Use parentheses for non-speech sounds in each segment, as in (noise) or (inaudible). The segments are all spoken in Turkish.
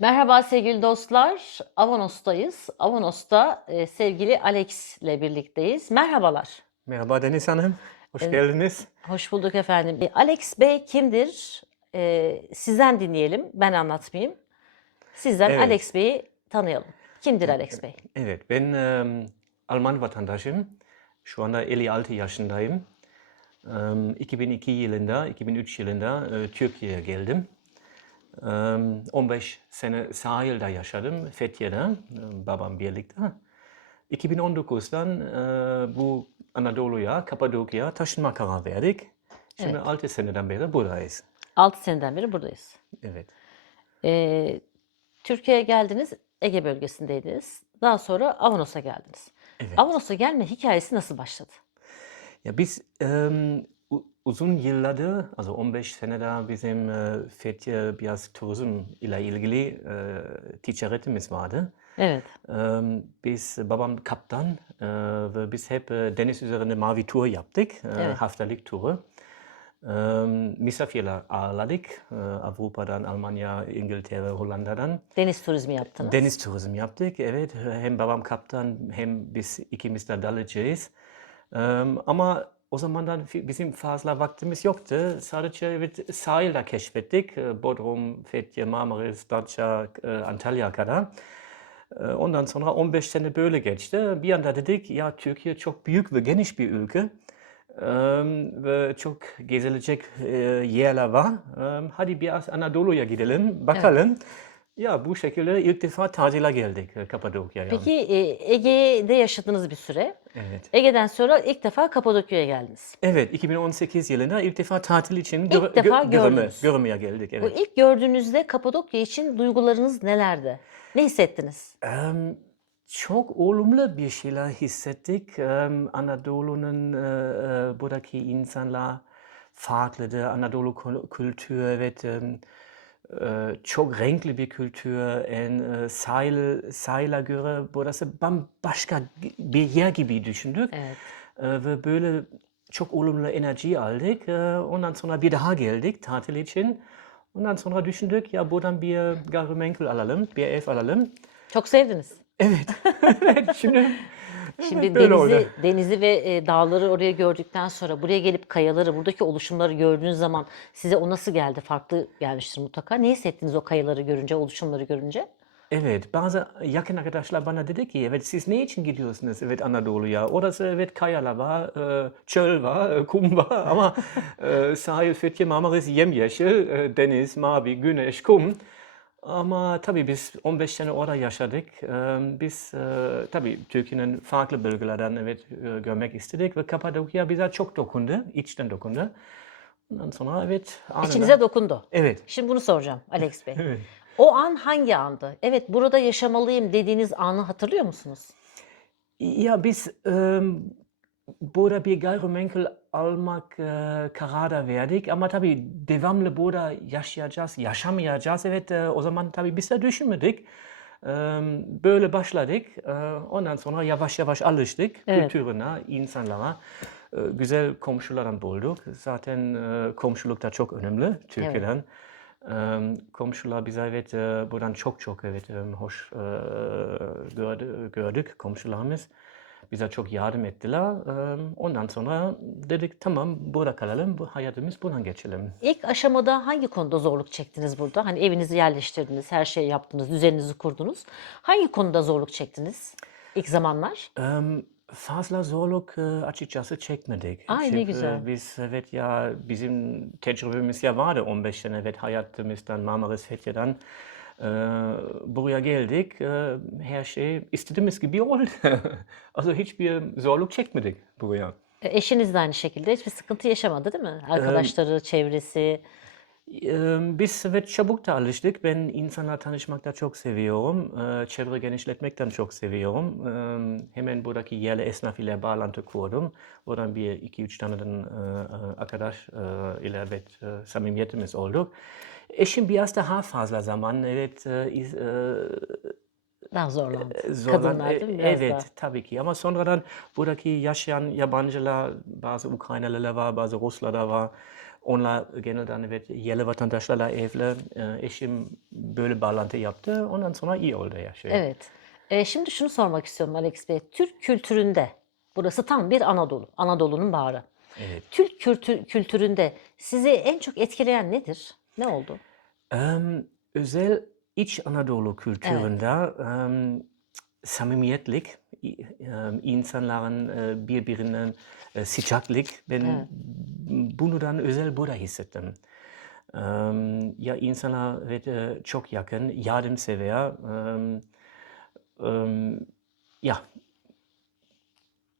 Merhaba sevgili dostlar. Avanos'tayız. Avanos'ta e, sevgili Alex ile birlikteyiz. Merhabalar. Merhaba Deniz Hanım. Hoş Evet. geldiniz. Hoş bulduk efendim. E, Alex Bey kimdir? E, sizden dinleyelim. Ben anlatmayayım. Sizden Evet. Alex Bey'i tanıyalım. Kimdir Alex Bey? Evet, ben em, Alman vatandaşım. Şu anda 56 yaşındayım. Em, 2002 yılında, 2003 yılında e, Türkiye'ye geldim. Em, 15 sene sahilde yaşadım, Fethiye'de, babam birlikte. 2019'dan e, bu Anadolu'ya, Kapadokya'ya taşınma karar verdik. Şimdi Evet. 6 seneden beri buradayız. 6 seneden beri buradayız. Evet. E, Türkiye'ye geldiniz. Ege bölgesindeydiniz. Daha sonra Avanos'a geldiniz. Evet. Avanos'a gelme hikayesi nasıl başladı? Ya biz uzun yıllardır, also 15 senedir bizim e, Fethiye biraz turizm ile ilgili e, ticaretimiz vardı. Evet. Em, biz babam kaptan e, ve biz hep e, deniz üzerinde mavi tur yaptık, e, Evet. haftalık turu. Em, misafirler ağırladık, e, Avrupa'dan, Almanya, İngiltere, Hollanda'dan. Deniz turizmi yaptınız. Deniz turizm yaptık, evet. Hem babam kaptan hem biz ikimiz de dalıcıyız. Em, ama o zamandan bizim fazla vaktimiz yoktu. Sadece evet, sahilde keşfettik. E, Bodrum, Fethiye, Marmaris, Datça, e, Antalya kadar. E, Ondan sonra 15 sene böyle geçti. Bir anda dedik ya Türkiye çok büyük ve geniş bir ülke. Em, ve çok gezilecek e, yerler var. Hadi biraz Anadolu'ya gidelim, bakalım. Ya bu şekilde ilk defa tatile geldik e, Kapadokya'ya. Peki e, Ege'de yaşadınız bir süre. Evet. Ege'den sonra ilk defa Kapadokya'ya geldiniz. Evet, 2018 yılında ilk defa tatil için İlk defa gördünüz. Göremeye geldik. Bu Evet. ilk gördüğünüzde Kapadokya için duygularınız nelerdi? Ne hissettiniz? Em, çok olumlu bir şeyler hissettik. Em, Anadolu'nun e, e, buradaki insanlar farklıdır. Anadolu kul- kültür evet em, çok renkli bir kültür. En e, sahil, sahile göre burası bambaşka bir yer gibi düşündük. Evet. E, ve böyle çok olumlu enerji aldık. Ondan sonra bir daha geldik tatil için. Ondan sonra düşündük ya buradan bir gayrimenkul alalım, bir ev alalım. Çok sevdiniz. Evet, (laughs) Şimdi Şimdi denizi, denizi ve e, dağları oraya gördükten sonra buraya gelip kayaları, buradaki oluşumları gördüğünüz zaman size o nasıl geldi? Farklı gelmiştir mutlaka. Ne hissettiniz o kayaları görünce, oluşumları görünce? Evet, bazı yakın arkadaşlar bana dedi ki, evet siz ne için gidiyorsunuz evet Anadolu'ya? Orası evet kayalar var, e, çöl var, e, kum var ama sahil Fethiye Marmaris yemyeşil, deniz, mavi, güneş, kum. Ama tabii biz 15 sene orada yaşadık. E, Biz e, tabii Türkiye'nin farklı bölgelerden evet e, görmek istedik ve Kapadokya bize çok dokundu, içten dokundu. Ondan sonra evet anında. İçinize dokundu. Evet. Şimdi bunu soracağım Alex Bey. (laughs) Evet. O an hangi andı? Evet burada yaşamalıyım dediğiniz anı hatırlıyor musunuz? Ja, biz ähm, burada bir gayrimenkul almak e, kararı verdik ama tabii devamlı burada yaşayacağız, yaşamayacağız. Evet e, o zaman tabii biz de düşünmedik. Em, böyle başladık. E, ondan sonra yavaş yavaş alıştık Evet. kültürüne, insanlara. E, güzel komşulardan bulduk. Zaten e, komşuluk da çok önemli Türkiye'den. Em, komşular bize evet e, buradan çok çok evet hoş e, gördü- gördük komşularımız. Bize çok yardım ettiler. Ondan sonra dedik tamam burada kalalım, bu hayatımız buradan geçelim. İlk aşamada hangi konuda zorluk çektiniz burada? Hani evinizi yerleştirdiniz, her şeyi yaptınız, düzeninizi kurdunuz. Hangi konuda zorluk çektiniz ilk zamanlar? Fazla zorluk açıkçası çekmedik. Ay, ne Çünkü güzel. Biz evet ya bizim tecrübemiz ya vardı 15 sene evet hayatımızdan Marmaris Fethiye'den buraya geldik. Her şey istediğimiz gibi oldu. (laughs) Also hiçbir zorluk çekmedik buraya. E, Eşiniz de aynı şekilde hiçbir sıkıntı yaşamadı değil mi? Arkadaşları, çevresi. Biz evet çabuk da alıştık. Ben insanla tanışmakta çok seviyorum. Çevre genişletmekten çok seviyorum. Em, Hemen buradaki yerli esnaf ile bağlantı kurdum. Oradan bir iki üç taneden eee, arkadaş eee, ile eee, samimiyetimiz oldu. Eşim biraz daha fazla zaman evet iz- eee, Daha zorlandı. zorlan- Kadınlar e- değil mi? Biraz Evet daha. tabii ki ama sonradan buradaki yaşayan yabancılar bazı Ukraynalılar var, bazı Ruslar da var. Onlar genelden evet yerli vatandaşlarla evli. Eşim böyle bağlantı yaptı. Ondan sonra iyi oldu ya şey. Evet. E, şimdi şunu sormak istiyorum Alex Bey. Türk kültüründe, burası tam bir Anadolu, Anadolu'nun bağrı. Evet. Türk kültü- kültüründe sizi en çok etkileyen nedir? Ne oldu? Em, özel İç Anadolu kültüründe em, samimiyetlik, i- em, insanların e, birbirine e, sıcaklık, ben Evet. bunu dan özel burada hissettim. Em, ya insanlar evet, e, çok yakın, yardımsever, em, em, ya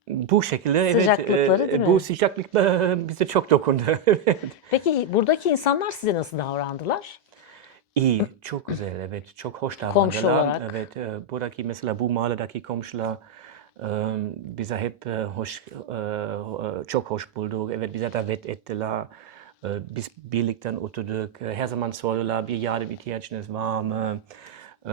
bu şekilde evet, Sıcaklıkları e, değil mi? bu sıcaklık e, (laughs) bize çok dokundu. (laughs) Evet. Peki buradaki insanlar size nasıl davrandılar? İyi, çok güzel, evet. Çok hoş Komşu davrandılar. olarak. Evet, e, buradaki mesela bu mahalledeki komşular e, bize hep e, hoş, e, e, çok hoş bulduk. Evet, bize davet ettiler. E, biz birlikte oturduk. E, Her zaman sordular, bir yardım ihtiyacınız var mı? E,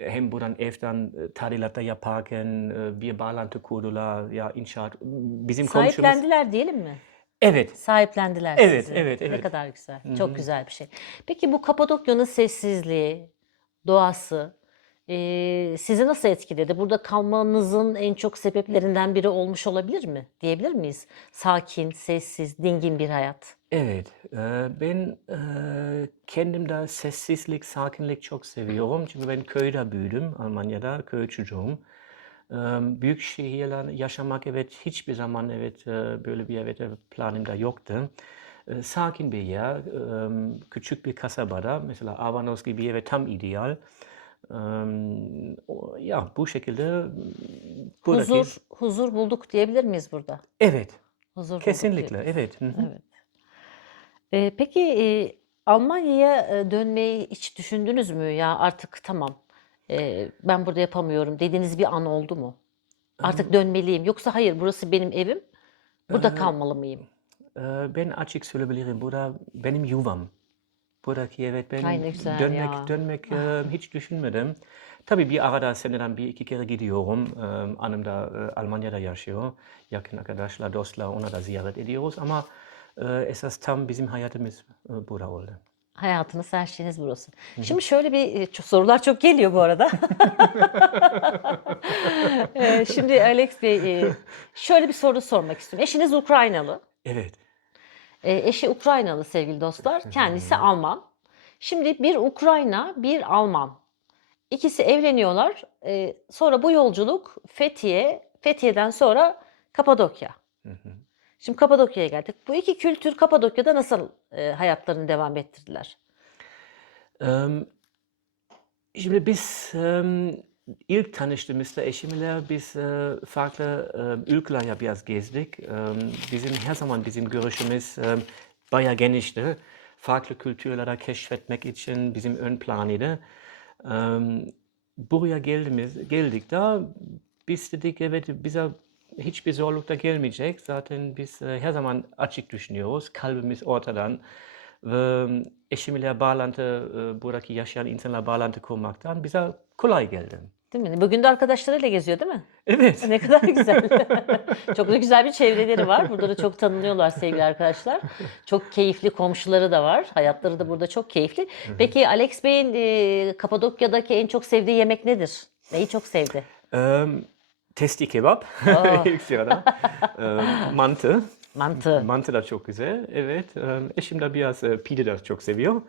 hem buradan evden tadilatlar yaparken e, bir bağlantı kurdular. Ya inşaat, bizim komşumuz... Sahiplendiler diyelim mi? Evet, Sahiplendiler Evet, sizi. evet, Ne evet. kadar güzel. Hı Çok güzel bir şey. Peki bu Kapadokya'nın sessizliği, doğası eee, sizi nasıl etkiledi? Burada kalmanızın en çok sebeplerinden biri olmuş olabilir mi? Diyebilir miyiz? Sakin, sessiz, dingin bir hayat. Evet, e, ben e, kendimde sessizlik, sakinlik çok seviyorum. Çünkü ben köyde büyüdüm, Almanya'da, köy çocuğum. E, Büyük şehirlerde yaşamak evet hiçbir zaman evet e, böyle bir evet e, planımda yoktu. E, Sakin bir yer, e, küçük bir kasabada, mesela Avanos gibi evet tam ideal. Ya bu şekilde buradaki... Huzur, huzur bulduk diyebilir miyiz burada? Evet, Huzur bulduk kesinlikle, diyebiliriz. evet. Evet. Ee, peki e, Almanya'ya dönmeyi hiç düşündünüz mü? Ya artık tamam e, ben burada yapamıyorum dediğiniz bir an oldu mu? Artık dönmeliyim. Yoksa hayır burası benim evim. Burada Ee, kalmalı mıyım? Ben açık söyleyebilirim. Burada benim yuvam. Buradaki evet ben Ay güzel dönmek ya. dönmek e, hiç düşünmedim. Tabii bir arada seneden bir iki kere gidiyorum. Ee, Hanım da e, Almanya'da yaşıyor. Yakın arkadaşlar, dostlar ona da ziyaret ediyoruz. Ama e, esas tam bizim hayatımız e, burada oldu. Hayatınız, her şeyiniz burası. Şimdi şöyle bir e, sorular çok geliyor bu arada. (laughs) Şimdi Alex Bey e, şöyle bir soru sormak istiyorum. Eşiniz Ukraynalı. Evet. E, eşi Ukraynalı sevgili dostlar. Kendisi Alman. Şimdi bir Ukrayna, bir Alman. İkisi evleniyorlar. E, sonra bu yolculuk Fethiye, Fethiye'den sonra Kapadokya. Hı hı. Şimdi Kapadokya'ya geldik. Bu iki kültür Kapadokya'da nasıl e, hayatlarını devam ettirdiler? Şimdi biz ilk tanıştığımızda eşimle biz e, farklı e, ülkelerde biraz gezdik. Ähm, bizim her zaman bizim görüşümüz e, bayağı genişti. Farklı kültürleri keşfetmek için bizim ön planıydı. Buraya geldiğimiz, geldik de biz dedik evet bize hiçbir zorluk da gelmeyecek. Zaten biz e, her zaman açık düşünüyoruz. Kalbimiz ortadan. Ve eşimle bağlantı, e, buradaki yaşayan insanlarla bağlantı kurmaktan bize kolay geldi. Değil mi? Bugün de arkadaşlarıyla geziyor değil mi? Evet. Ne kadar güzel. (laughs) çok da güzel bir çevreleri var. Burada da çok tanınıyorlar sevgili arkadaşlar. Çok keyifli komşuları da var. Hayatları da burada çok keyifli. Peki Alex Bey'in e, Kapadokya'daki en çok sevdiği yemek nedir? Neyi çok sevdi? Testi kebap (laughs) ilk sırada. Mantı. Mantı. Mantı da çok güzel. Evet. Eşim de biraz e, pide de çok seviyor.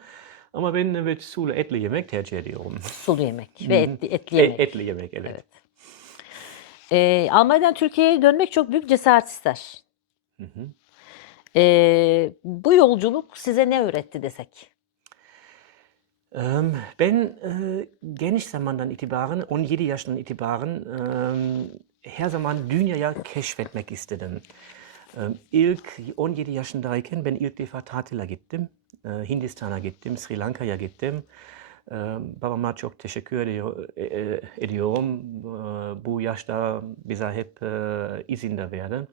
Ama ben evet sulu etli yemek tercih ediyorum. (laughs) Sulu yemek ve etli, etli E- yemek. etli yemek evet. Evet. E, Almanya'dan Türkiye'ye dönmek çok büyük cesaret ister. Hı hı. E, bu yolculuk size ne öğretti desek? Ben e, geniş zamandan itibaren, 17 yaşından itibaren her zaman dünyayı keşfetmek istedim. Ähm, ilk 17 yaşındayken ben ilk defa tatile gittim. Ee, Hindistan'a gittim, Sri Lanka'ya gittim. Ee, babama çok teşekkür e- e- ediyorum. Ee, bu yaşta bize hep e, izin de verdi.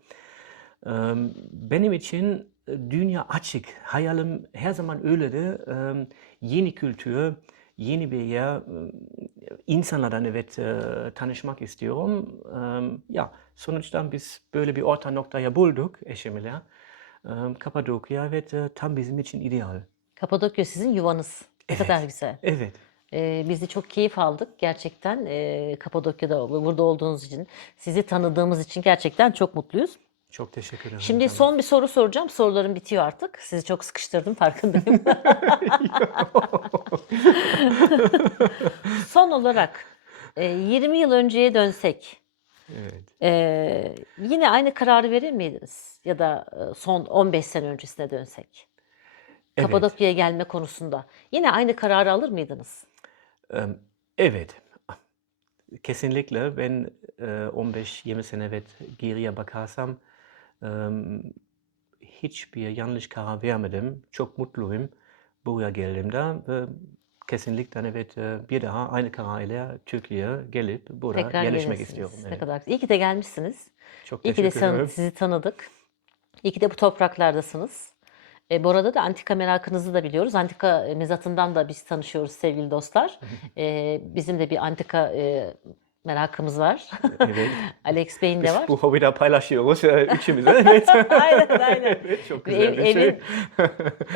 Benim için dünya açık. Hayalim her zaman öyleydi. Ähm, yeni kültür, yeni bir yer, insanlardan evet tanışmak istiyorum. Ya sonuçta biz böyle bir orta noktaya bulduk eşimle. Kapadokya evet e, tam bizim için ideal. Kapadokya sizin yuvanız. Ne Evet. kadar güzel. Evet. Ee, biz de çok keyif aldık gerçekten ee, Kapadokya'da burada olduğunuz için, sizi tanıdığımız için gerçekten çok mutluyuz. Çok teşekkür ederim. Şimdi son bir soru soracağım. Sorularım bitiyor artık. Sizi çok sıkıştırdım farkındayım. (laughs) Son olarak e, 20 yıl önceye dönsek Evet. e, yine aynı kararı verir miydiniz? Ya da son 15 sene öncesine dönsek. Evet. Kapadokya'ya gelme konusunda yine aynı kararı alır mıydınız? Evet. Kesinlikle ben e, 15-20 sene evet geriye bakarsam hiçbir yanlış karar vermedim. Çok mutluyum buraya geldiğimde ve kesinlikle evet e, bir daha aynı kararıyla Türkiye'ye gelip burada Tekrar yerleşmek gelirsiniz. istiyorum. Ne Evet. kadar İyi ki de gelmişsiniz. Çok İyi ki de teşekkür san- ederim. sizi tanıdık. İyi ki de bu topraklardasınız. E, bu arada da antika merakınızı da biliyoruz. Antika e, mezatından da biz tanışıyoruz sevgili dostlar. E, bizim de bir antika e, merakımız var. Evet. (laughs) Alex Bey'in de Biz var. bu hobide paylaşıyoruz e. (laughs) Evet. (laughs) Aynen, aynen. Evet, çok güzel ev- bir şey. evin-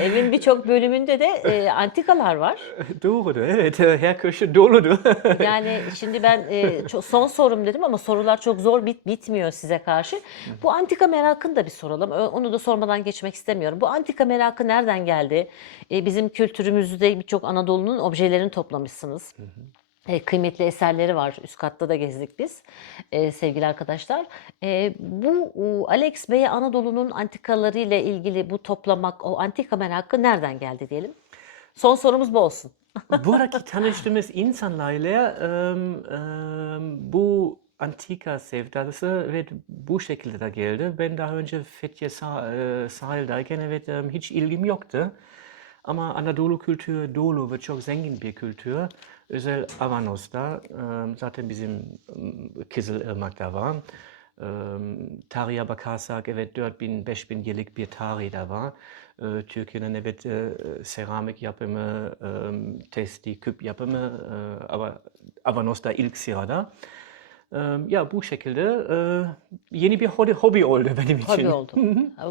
Evin birçok bölümünde de e, antikalar var. Doğrudur, evet. Her köşe doludur. Yani şimdi ben e, ço- son sorum dedim ama sorular çok zor bit bitmiyor size karşı. Bu antika merakını da bir soralım. Ö- Onu da sormadan geçmek istemiyorum. Bu antika merakı nereden geldi? E, bizim kültürümüzde birçok Anadolu'nun objelerini toplamışsınız. E, kıymetli eserleri var. Üst katta da gezdik biz e, sevgili arkadaşlar. E, bu u, Alex Bey'e Anadolu'nun antikaları ile ilgili bu toplamak, o antika merakı nereden geldi diyelim. Son sorumuz bu olsun. Buradaki tanıştığımız insanlarla em, em, bu antika sevdası evet bu şekilde de geldi. Ben daha önce Fethiye sah e, sahildeyken evet em, hiç ilgim yoktu. Ama Anadolu kültürü dolu ve çok zengin bir kültür. Özel Avanos'ta em, zaten bizim em, Kızılırmak'ta var. Em, Tarihe bakarsak evet 4000-5000 yıllık bir tarih da var. Ee, Türkiye'nin evet e, seramik yapımı, testi, küp yapımı e, ama Avanos'ta ilk sırada. Ya bu şekilde yeni bir hobi, hobi oldu benim için. Hobi oldu.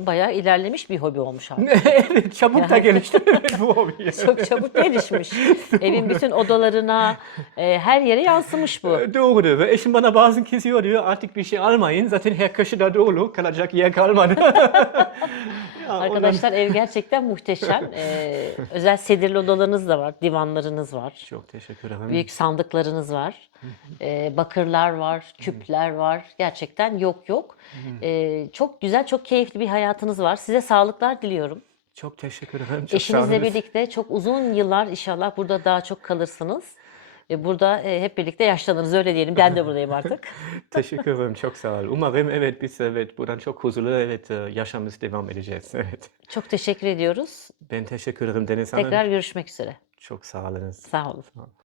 Bayağı ilerlemiş bir hobi olmuş abi. (laughs) evet, çabuk da gelişti bu hobi. (laughs) Çok çabuk gelişmiş. (laughs) Evin bütün odalarına, e, her yere yansımış bu. Doğru ve eşim bana bazen kızıyor diyor artık bir şey almayın zaten her köşe de dolu kalacak yer kalmadı. Ya ondan- Arkadaşlar ev gerçekten muhteşem. Özel sedirli odalarınız da var, divanlarınız var. Çok teşekkür ederim. Büyük sandıklarınız var. E, bakırlar var, küpler var. Gerçekten yok yok. E, çok güzel, çok keyifli bir hayatınız var. Size sağlıklar diliyorum. Çok teşekkür ederim. Çok sağ Eşinizle birlikte çok uzun yıllar inşallah burada daha çok kalırsınız. E, Burada e, hep birlikte yaşlanırız öyle diyelim. Ben de buradayım artık. (laughs) Teşekkür ederim. Çok sağ ol. Umarım evet biz evet buradan çok huzurlu evet e, yaşamımız devam edeceğiz. (laughs) Evet. Çok teşekkür ediyoruz. Ben teşekkür ederim Deniz Hanım. Tekrar görüşmek üzere. Çok sağ olunuz. Sağ olun.